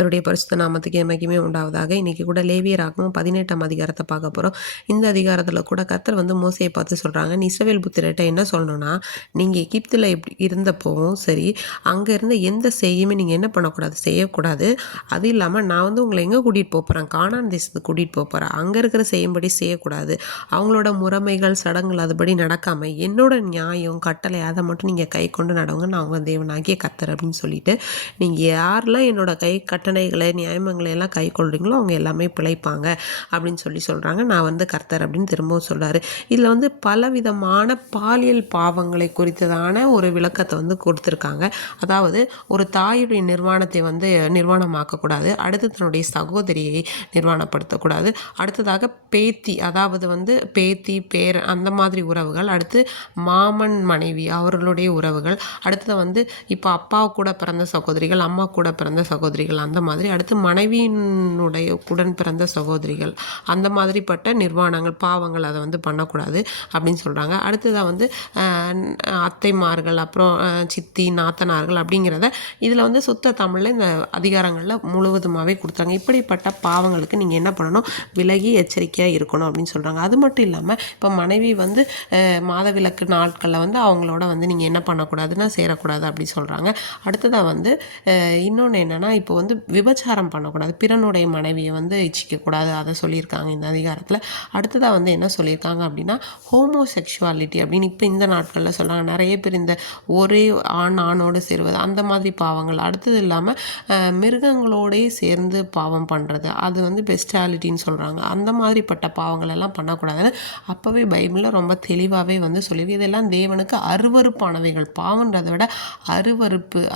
கர்த்தருடைய பரிசுத்த நாமத்துக்கு என்னைக்குமே உண்டாவதாக. இன்றைக்கி கூட லேவியராகமம் 18ஆம் அதிகாரத்தை பார்க்க போகிறோம். இந்த அதிகாரத்தில் கூட கர்த்தர் மோசையை பார்த்து சொல்கிறாங்க, இஸ்ரவேல் புத்திரர்கிட்ட என்ன சொல்லணும்னா, நீங்கள் எகிப்தில் எப்படி இருந்தப்போவும் சரி, அங்கே இருந்த எந்த செய்யுமே நீங்கள் என்ன பண்ணக்கூடாது, செய்யக்கூடாது. அது இல்லாமல் நான் உங்களை எங்கே கூட்டிகிட்டு போகிறேன், கானான் தேசத்துக்கு கூட்டிகிட்டு போகிறேன். அங்கே இருக்கிற செய்யும்படி செய்யக்கூடாது. அவங்களோட முறைமைகள் சடங்குகள் அதுபடி நடக்காமல் என்னோட நியாயம் கட்டளை அதை மட்டும் நீங்கள் கை கொண்டு நடவுங்க, நான் அவங்க தேவனாகிய கர்த்தர் அப்படின்னு சொல்லிட்டு, நீங்கள் யாரெல்லாம் என்னோட கட்டளைகளை நியாயங்களை எல்லாம் கை கொள்றீங்களோ அவங்க எல்லாமே பிழைப்பாங்க அப்படின்னு சொல்கிறாங்க. நான் கர்த்தர் அப்படின்னு திரும்பவும் சொல்கிறாரு. இதில் பலவிதமான பாலியல் பாவங்களை குறித்ததான ஒரு விளக்கத்தை கொடுத்துருக்காங்க. அதாவது ஒரு தாயுடைய நிர்வாணத்தை நிர்வாணமாக்கக்கூடாது, அடுத்து தன்னுடைய சகோதரியை நிர்வாணப்படுத்தக்கூடாது, அடுத்ததாக பேத்தி, அதாவது பேத்தி பேர் அந்த மாதிரி உறவுகள், அடுத்து மாமன் மனைவி அவர்களுடைய உறவுகள், அடுத்தது இப்போ அப்பா கூட பிறந்த சகோதரிகள், அம்மா கூட பிறந்த சகோதரிகள், அந்த மாதிரி அடுத்து மனைவியினுடைய உடன் பிறந்த சகோதரிகள், அந்த மாதிரிப்பட்ட நிர்வாணங்கள் பாவங்கள் அதை பண்ணக்கூடாது அப்படின்னு சொல்கிறாங்க. அடுத்ததாக அத்தைமார்கள், அப்புறம் சித்தி நாத்தனார்கள் அப்படிங்கிறத இதில் சுத்த தமிழில் இந்த அதிகாரங்களில் முழுவதுமாகவே கொடுத்தாங்க. இப்படிப்பட்ட பாவங்களுக்கு நீங்கள் என்ன பண்ணணும், விலகி எச்சரிக்கையாக இருக்கணும் அப்படின்னு சொல்கிறாங்க. அது மட்டும் இல்லாமல் இப்போ மனைவி மாதவிலக்கு நாட்களில் அவங்களோட நீங்கள் என்ன பண்ணக்கூடாதுன்னா சேரக்கூடாது அப்படி சொல்கிறாங்க. அடுத்ததாக இன்னொன்று என்னென்னா, இப்போ விபச்சாரம் பண்ணக்கூடாது, பிறனுடைய மனைவியை இச்சிக்கக்கூடாது, அதை சொல்லியிருக்காங்க இந்த அதிகாரத்தில். அடுத்ததாக என்ன சொல்லியிருக்காங்க அப்படின்னா, ஹோமோசெக்ஷுவாலிட்டி அப்படின்னு இப்போ இந்த நாட்களில் சொல்கிறாங்க. நிறைய பேர் இந்த ஒரே ஆணோடு சேருவது அந்த மாதிரி பாவங்கள். அடுத்தது இல்லாமல் மிருகங்களோடே சேர்ந்து பாவம் பண்ணுறது, அது பெஸ்டாலிட்டின்னு சொல்கிறாங்க. அந்த மாதிரிப்பட்ட பாவங்கள் எல்லாம் பண்ணக்கூடாதுன்னு அப்போவே பைபிளில் ரொம்ப தெளிவாகவே சொல்லி, இதெல்லாம் தேவனுக்கு அருவருப்பானவைகள். பாவன்றதை விட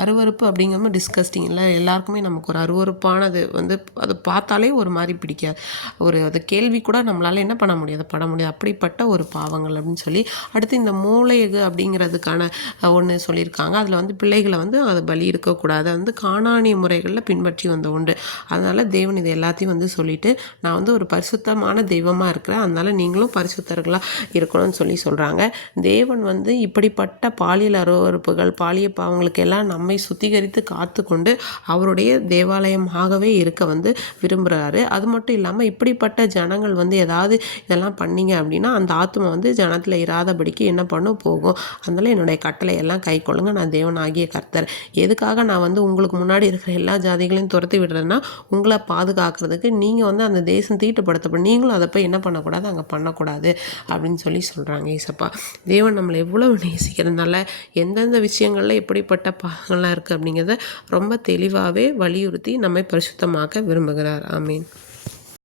அருவருப்பு அப்படிங்கிற டிஸ்கஸ்டிங் இல்லை, எல்லாருக்குமே நமக்கு ஒரு அருவருப்பானது அதை பார்த்தாலே ஒரு மாதிரி பிடிக்காது, அது கேள்வி கூட நம்மளால் என்ன பண்ண முடியாது, பட முடியாது, அப்படிப்பட்ட ஒரு பாவங்கள் அப்படின்னு சொல்லி. அடுத்து இந்த மூளையகு அப்படிங்கிறதுக்கான ஒன்று சொல்லியிருக்காங்க. அதில் பிள்ளைகளை அது பலி இருக்கக்கூடாது, காணானிய முறைகளில் பின்பற்றி வந்த உண்டு. அதனால் தேவன் இது எல்லாத்தையும் சொல்லிவிட்டு, நான் ஒரு பரிசுத்தமான தெய்வமாக இருக்கிறேன், அதனால் நீங்களும் பரிசுத்தர்களாக இருக்கணும்னு சொல்கிறாங்க. தேவன் இப்படிப்பட்ட பாலியல் அருவருப்புகள் பாலிய பாவங்களுக்கு எல்லாம் நம்மை சுத்திகரித்து காத்து கொண்டு அவருடைய தேவாலயமாகவே இருக்க விரும்புகிறாரு. அது மட்டும் இல்லாமல் இப்படிப்பட்ட ஜனங்கள் ஏதாவது இதெல்லாம் பண்ணீங்க அப்படின்னா அந்த ஆத்மா ஜனத்தில் இராதபடிக்கு என்ன பண்ணும் போகும். அதனால் என்னுடைய கட்டளை எல்லாம் கை கொள்ளுங்க, நான் தேவன் ஆகிய கர்த்தர். எதுக்காக நான் உங்களுக்கு முன்னாடி இருக்கிற எல்லா ஜாதிகளையும் துரத்தி விடுறேன்னா உங்களை பாதுகாக்கிறதுக்கு. நீங்கள் அந்த தேசம் தீட்டுப்படுத்தப்படும், நீங்களும் அதை போய் என்ன பண்ணக்கூடாது, அங்கே பண்ணக்கூடாது அப்படின்னு சொல்கிறாங்க. ஏசப்பா தேவன் நம்மளை எவ்வளவு நேசிக்கிறதுனால எந்தெந்த விஷயங்களில் எப்படிப்பட்ட பாகங்கள்லாம் இருக்குது அப்படிங்கிறத ரொம்ப தெளிவாகவே வலியுறுத்தி நம்மை பரிசுத்தமாக்க விரும்புகிறார். ஆமீன்.